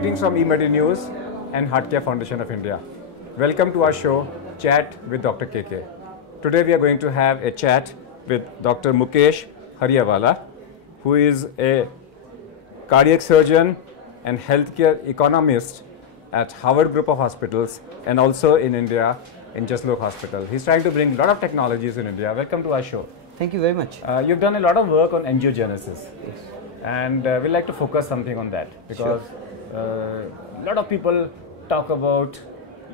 Greetings from eMedi News and Heart Care Foundation of India. Welcome to our show, Chat with Dr. KK. Today we are going to have a chat with Dr. Mukesh Hariawala, who is a cardiac surgeon and healthcare economist at Harvard Group of Hospitals and also in India in Jaslok Hospital. He's trying to bring a lot of technologies in India. Welcome to our show. Thank you very much. You've done a lot of work on angiogenesis. Yes. And we'd like to focus something on that because a lot of people talk about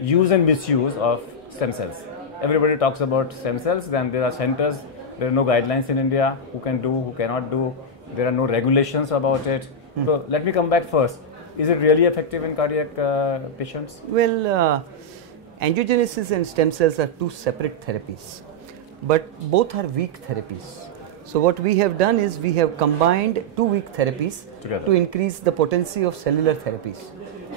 use and misuse of stem cells. Everybody talks about stem cells, then there are centers, there are no guidelines in India, who can do, who cannot do, there are no regulations about it. So let me come back first. Is it really effective in cardiac patients? Well, angiogenesis and stem cells are two separate therapies, but both are weak therapies. So what we have done is we have combined two weak therapies together to increase the potency of cellular therapies.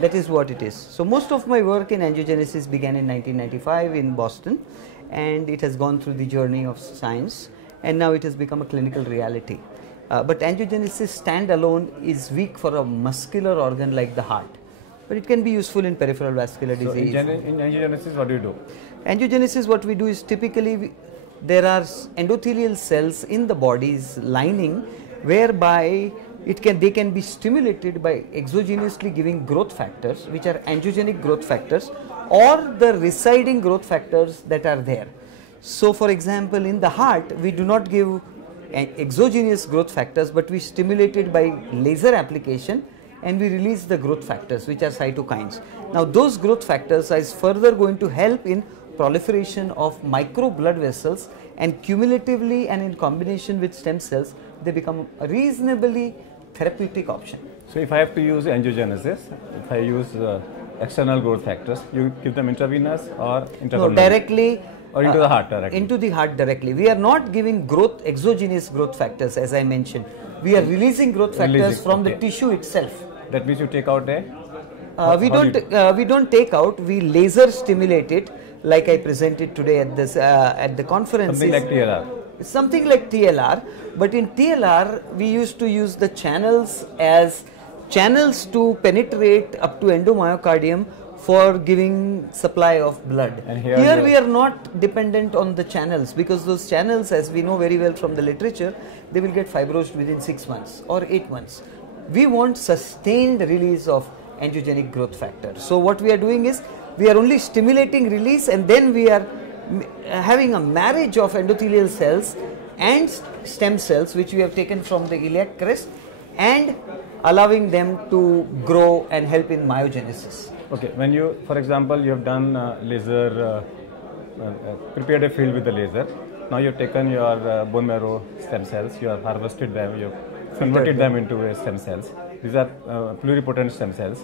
That is what it is. So most of my work in angiogenesis began in 1995 in Boston, and it has gone through the journey of science, and now it has become a clinical reality. But angiogenesis standalone is weak for a muscular organ like the heart, but it can be useful in peripheral vascular disease. So in angiogenesis, what do you do? Angiogenesis, what we do is typically there are endothelial cells in the body's lining whereby they can be stimulated by exogenously giving growth factors, which are angiogenic growth factors, or the residing growth factors that are there. So for example, in the heart we do not give exogenous growth factors, but we stimulate it by laser application and we release the growth factors, which are cytokines. Now those growth factors is further going to help in proliferation of micro blood vessels, and cumulatively and in combination with stem cells they become a reasonably therapeutic option. So if I have to use angiogenesis, if I use external growth factors, you give them intravenous or intravenous? No, directly. Or into the heart directly? Into the heart directly. We are not giving exogenous growth factors, as I mentioned. We are releasing growth factors from the tissue itself. That means you take out we don't take out, we laser stimulate it, like I presented today at this at the conference. Something like TLR. Something like TLR, but in TLR we used to use the channels as channels to penetrate up to endomyocardium for giving supply of blood. And here we are not dependent on the channels, because those channels, as we know very well from the literature, they will get fibrosed within 6 months or 8 months. We want sustained release of angiogenic growth factor. So what we are doing is we are only stimulating release, and then we are having a marriage of endothelial cells and stem cells which we have taken from the iliac crest and allowing them to grow and help in myogenesis. Okay, when you, for example, you have done laser, prepared a field with the laser. Now you have taken your bone marrow stem cells, you have harvested them, you have converted them into stem cells. These are pluripotent stem cells.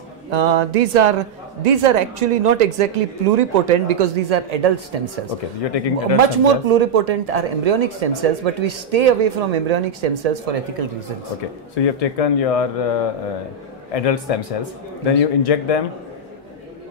These are actually not exactly pluripotent, because these are adult stem cells. Okay, you are taking adult much stem more cells. pluripotent are embryonic stem cells, but we stay away from embryonic stem cells for ethical reasons. Okay, so you have taken your adult stem cells, then you inject them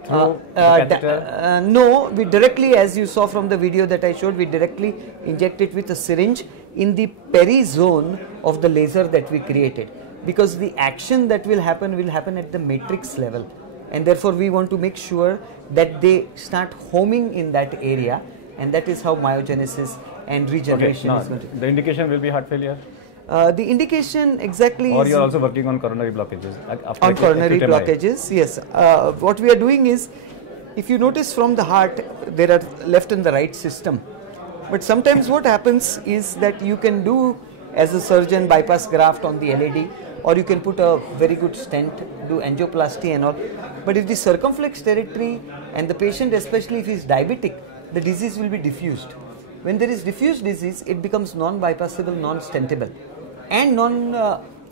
through the catheter? No, we directly, as you saw from the video that I showed, we directly inject it with a syringe in the peri-zone of the laser that we created, because the action that will happen at the matrix level, and therefore we want to make sure that they start homing in that area, and that is how myogenesis and regeneration is going to. The indication will be heart failure? The indication exactly or is... you are also working on coronary blockages? On coronary blockages, yes. What we are doing is, if you notice from the heart, there are left and the right system. But sometimes what happens is that you can do, as a surgeon, bypass graft on the LAD, or you can put a very good stent, do angioplasty and all. But if the circumflex territory, and the patient, especially if he is diabetic, the disease will be diffused. When there is diffuse disease, it becomes non-bypassable, non-stentable, and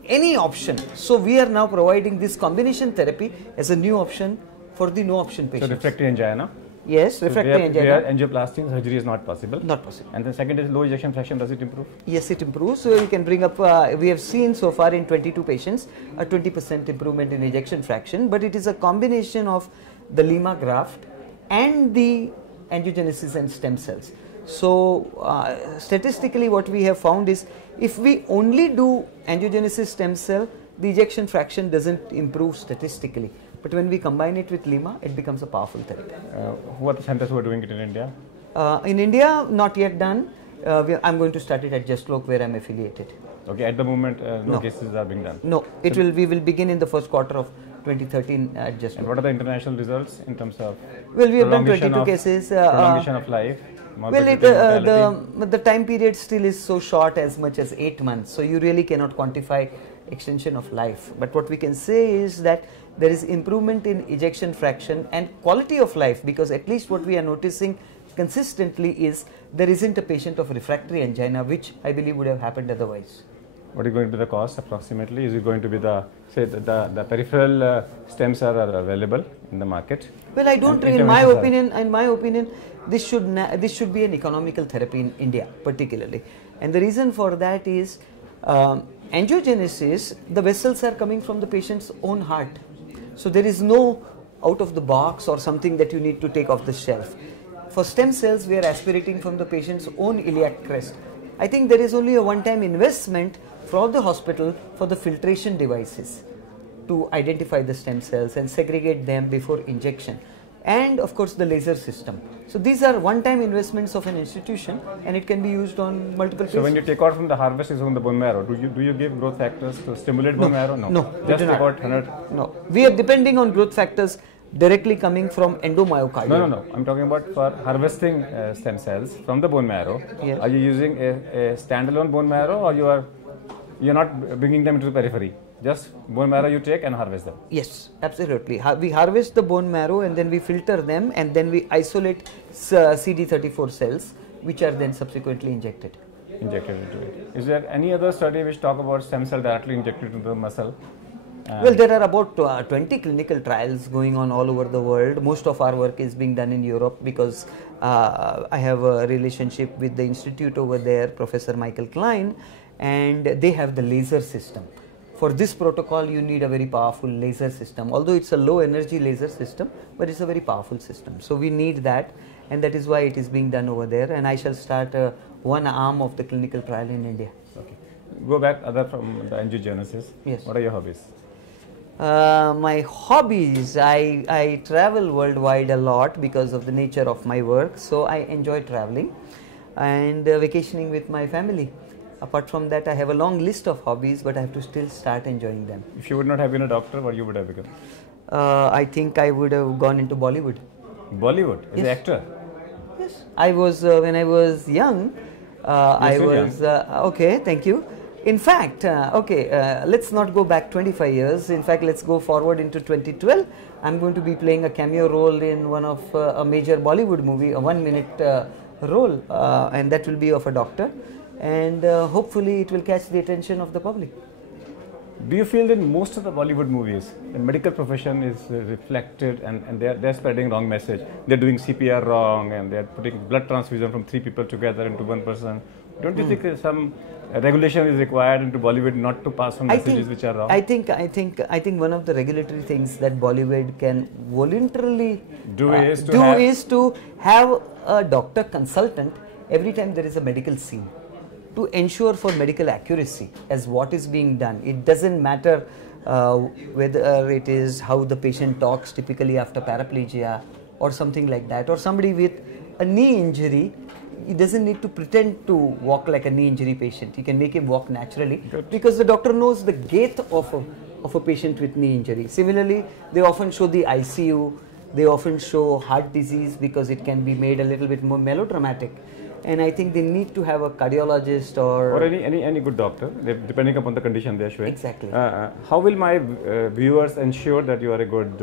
any option. So we are now providing this combination therapy as a new option for the no option patients. So refractory angina? Yes, refractory angina. Where angioplasty surgery is not possible? Not possible. And the second is low ejection fraction. Does it improve? Yes, it improves. So you can bring up, we have seen so far in 22 patients a 20% improvement in ejection fraction, but it is a combination of the Lima graft and the angiogenesis and stem cells. So statistically what we have found is, if we only do angiogenesis stem cell, the ejection fraction doesn't improve statistically. but when we combine it with Lima, it becomes a powerful therapy. Who are the centers who are doing it in India? In India, not yet done. I'm going to start it at Justloke, where I'm affiliated. Okay, at the moment, no cases are being done. No, we will begin in the first quarter of 2013 at Justloke. And what are the international results in terms of? Well, we have done 22 cases. Prolongation of life. Well, the time period still is so short, as much as 8 months. So you really cannot quantify extension of life. But what we can say is that there is improvement in ejection fraction and quality of life, because at least what we are noticing consistently is there isn't a patient of refractory angina, which I believe would have happened otherwise. What is going to be the cost approximately? Is it going to be the peripheral stem cells are available in the market? Well, I don't. In my opinion, this should be an economical therapy in India, particularly, and the reason for that is angiogenesis. The vessels are coming from the patient's own heart, so there is no out of the box or something that you need to take off the shelf. For stem cells, we are aspirating from the patient's own iliac crest. I think there is only a one-time investment from the hospital for the filtration devices to identify the stem cells and segregate them before injection, and of course the laser system. So these are one-time investments of an institution, and it can be used on multiple patients. So when you take out from the harvest is from the bone marrow, do you give growth factors to stimulate bone marrow? No, just take out 100. No, we are depending on growth factors directly coming from endomyocardium. No. I'm talking about for harvesting stem cells from the bone marrow. Yes. Are you using a standalone bone marrow, or you're not bringing them into the periphery? Just bone marrow you take and harvest them? Yes, absolutely. We harvest the bone marrow and then we filter them, and then we isolate CD34 cells, which are then subsequently injected. Injected into it. Is there any other study which talk about stem cell directly injected into the muscle? Well, there are about 20 clinical trials going on all over the world. Most of our work is being done in Europe, because I have a relationship with the institute over there, Professor Michael Klein, and they have the laser system. For this protocol, you need a very powerful laser system, although it's a low energy laser system, but it's a very powerful system. So we need that, and that is why it is being done over there, and I shall start one arm of the clinical trial in India. Okay. Go back from the angiogenesis. Yes. What are your hobbies? My hobbies, I travel worldwide a lot because of the nature of my work, so I enjoy traveling and vacationing with my family. Apart from that, I have a long list of hobbies, but I have to still start enjoying them. If you would not have been a doctor, what you would have become? I think I would have gone into Bollywood. Bollywood? As an actor? Yes. I was, when I was young, I was, okay, thank you. In fact, let's not go back 25 years. In fact, let's go forward into 2012. I'm going to be playing a cameo role in one of a major Bollywood movie, a 1-minute role, and that will be of a doctor. And hopefully it will catch the attention of the public. Do you feel that most of the Bollywood movies, the medical profession is reflected, and they're spreading wrong message? They're doing CPR wrong, and they're putting blood transfusion from 3 people together into one person. Don't you think some regulation is required into Bollywood not to pass on messages which are wrong? I think one of the regulatory things that Bollywood can voluntarily do is to have a doctor consultant every time there is a medical scene, to ensure for medical accuracy as what is being done. It doesn't matter whether it is how the patient talks typically after paraplegia or something like that, or somebody with a knee injury. He doesn't need to pretend to walk like a knee injury patient. He can make him walk naturally. Good. Because the doctor knows the gait of a patient with knee injury. Similarly, they often show the ICU, they often show heart disease because it can be made a little bit more melodramatic. And I think they need to have a cardiologist or any good doctor, depending upon the condition they are showing. Exactly. How will my viewers ensure that you are a good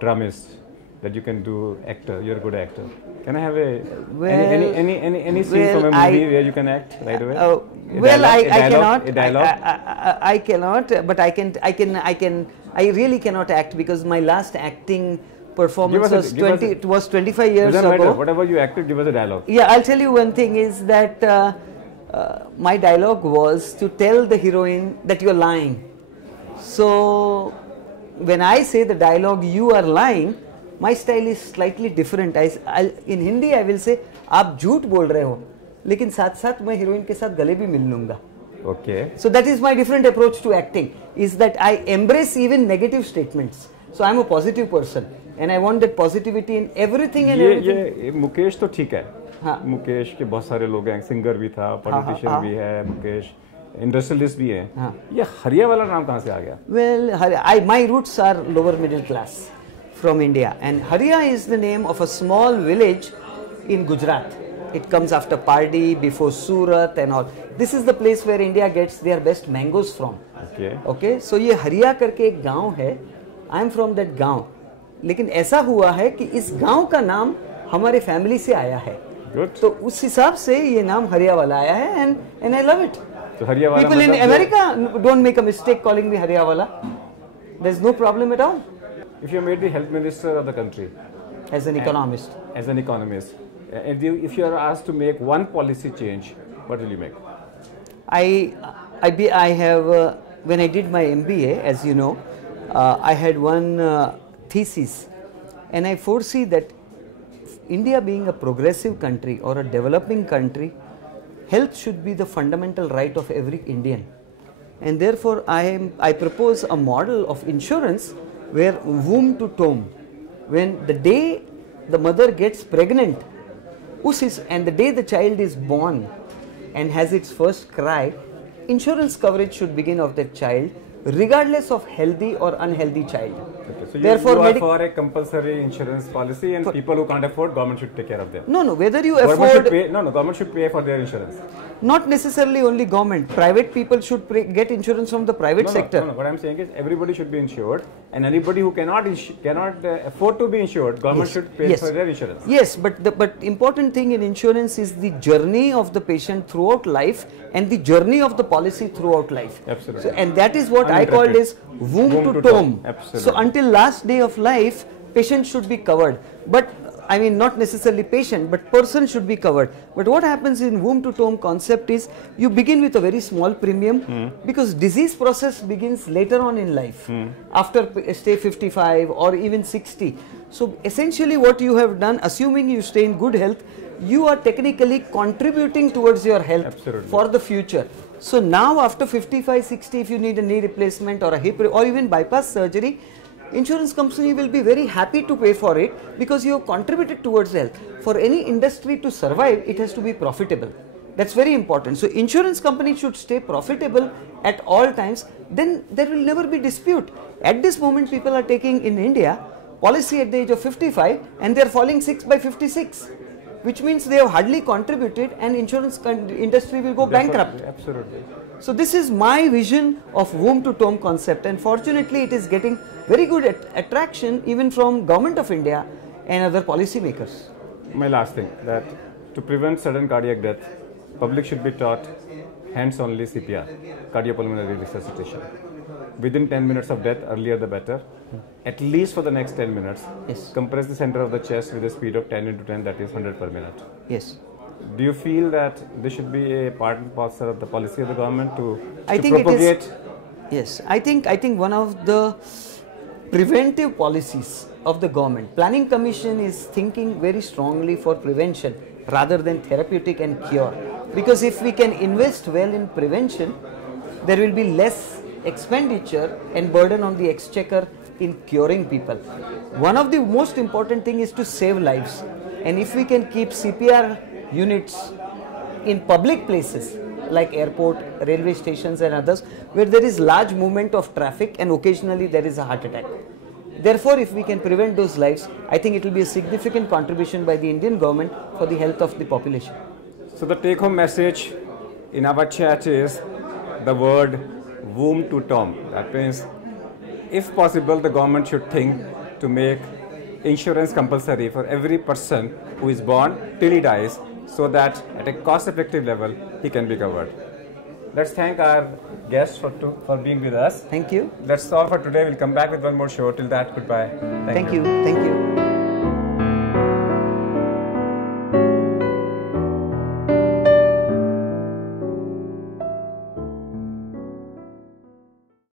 dramist, that you can do actor? You're a good actor. Can I have any scene from a movie where you can act right away? I cannot, but I really cannot act, because my last acting performance was 25 years ago. Whatever you acted, give us a dialogue. Yeah, I'll tell you one thing is that my dialogue was to tell the heroine that you're lying. So when I say the dialogue, you are lying, my style is slightly different. In Hindi I will say, आप झूठ बोल रहे हो, लेकिन साथ साथ मैं heroine के साथ गले भी मिल लूँगा. Okay. So that is my different approach to acting, is that I embrace even negative statements. So I am a positive person and I want that positivity in everything and everything. ये मुकेश तो ठीक है. हाँ. मुकेश के बहुत सारे लोग हैं, सिंगर भी था, पॉलिटिशियन भी है, मुकेश इंडस्ट्रियलिस्ट भी है. हाँ. ये हरियावाला नाम कहाँ से आ गया? Well, my roots are lower middle class from India, and Haria is the name of a small village in Gujarat. It comes after Pardi, before Surat and all. This is the place where India gets their best mangoes from. Okay. Okay, so ये हरिया करके एक गांव है. I am from that गांव. लेकिन ऐसा हुआ है कि इस गांव का नाम हमारे फैमिली से आया है. Good. तो उस हिसाब से ये नाम हरियावाला आया है, and I love it. So Hariyawala People in America don't make a mistake calling me Hariawala. There's no problem at all. If you made the health minister of the country, As an economist. as an economist, and if you are asked to make one policy change, what will you make? I have when I did my MBA, as you know, I had one thesis, and I foresee that India being a progressive country or a developing country, health should be the fundamental right of every Indian, and therefore I propose a model of insurance where womb to tomb, when the day the mother gets pregnant, and the day the child is born and has its first cry, insurance coverage should begin of that child, regardless of healthy or unhealthy child. Okay, so Therefore, you are for a compulsory insurance policy, and people who can't afford, government should take care of them. No, whether you Government afford... should pay, government should pay for their insurance. Not necessarily only government. Private people should get insurance from the private sector. No, what I am saying is everybody should be insured, and anybody who cannot afford to be insured, government should pay for their insurance. Yes, but the important thing in insurance is the journey of the patient throughout life and the journey of the policy throughout life. Absolutely. So, and that is what I called as womb to tomb. Absolutely. So until last day of life, patient should be covered. But I mean, not necessarily patient, but person should be covered. But what happens in womb to tomb concept is you begin with a very small premium because disease process begins later on in life, after stay 55 or even 60. So essentially what you have done, assuming you stay in good health, you are technically contributing towards your health for the future. So now after 55, 60, if you need a knee replacement or a hip or even bypass surgery, insurance company will be very happy to pay for it because you have contributed towards health. For any industry to survive, it has to be profitable. That's very important. So insurance company should stay profitable at all times. Then there will never be dispute. At this moment, people are taking in India policy at the age of 55 and they are falling sick by 56, which means they have hardly contributed and insurance industry will go bankrupt. Absolutely. So this is my vision of womb to tomb concept, and fortunately it is getting very good attraction even from Government of India and other policy makers. My last thing, that to prevent sudden cardiac death, public should be taught hands-only CPR, cardiopulmonary resuscitation. Within 10 minutes of death, earlier the better. At least for the next 10 minutes, compress the center of the chest with a speed of 10 into 10, that is 100 per minute. Yes. Do you feel that this should be a part and parcel of the policy of the government to It propagate? is, yes, I think one of the preventive policies of the government, Planning Commission is thinking very strongly for prevention rather than therapeutic and cure. Because if we can invest well in prevention, there will be less expenditure and burden on the exchequer in curing people. One of the most important thing is to save lives, and if we can keep CPR units in public places like airport, railway stations and others where there is large movement of traffic and occasionally there is a heart attack. Therefore, if we can prevent those lives, I think it will be a significant contribution by the Indian government for the health of the population. So the take-home message in our chat is the word womb to tomb. That means, if possible, the government should think to make insurance compulsory for every person who is born till he dies, so that at a cost-effective level, he can be covered. Let's thank our guests for being with us. Thank you. That's all for today. We'll come back with one more show. Till that, goodbye. Thank you. Thank you.